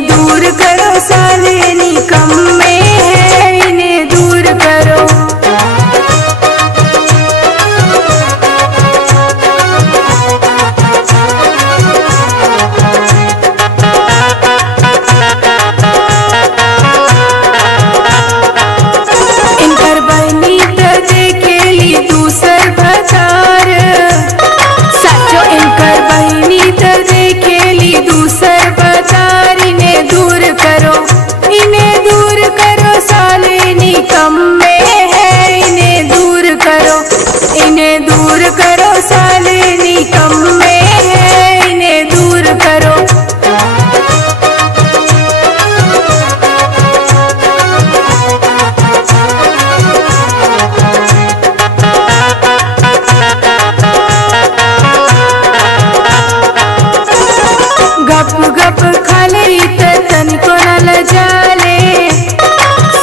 इन्हें दूर करो साले निकम्मे हैं, इन्हें दूर करो। इनकर बहनी तो देखेली दूसर भतार, सचो इनकर बहनी तो देखेली दूसर भतार। इन्हें दूर करो, इन्हें दूर करो साले निकम्मे हैं, इन्हें दूर करो, इन्हें दूर करो साले निकम्मे हैं, इन्हें दूर करो। गप गप खाले त तनिको न लजाले,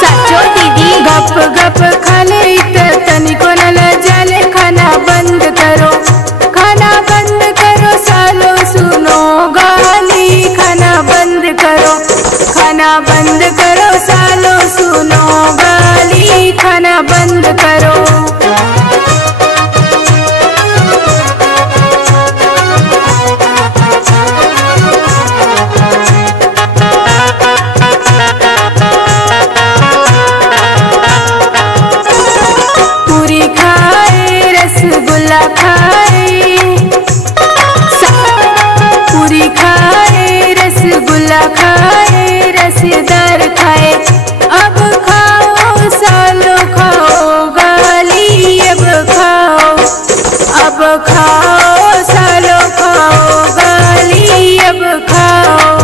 सचो दीदी गप गप खाले त तनिको न लजाले। खाना बंद करो, खाना बंद करो सालो सुनो गाली। खाना बंद करो, खाना बंद करो सालो सुनो गाली। खाना बंद करो। पूरी खाए रसगुल्ला खाए, पूरी खाए रसगुल्ला खाए, रसदार खाए। अब खाओ सालो खाओ गाली, अब खाओ, अब खाओ सालो खाओ गाली, अब खाओ।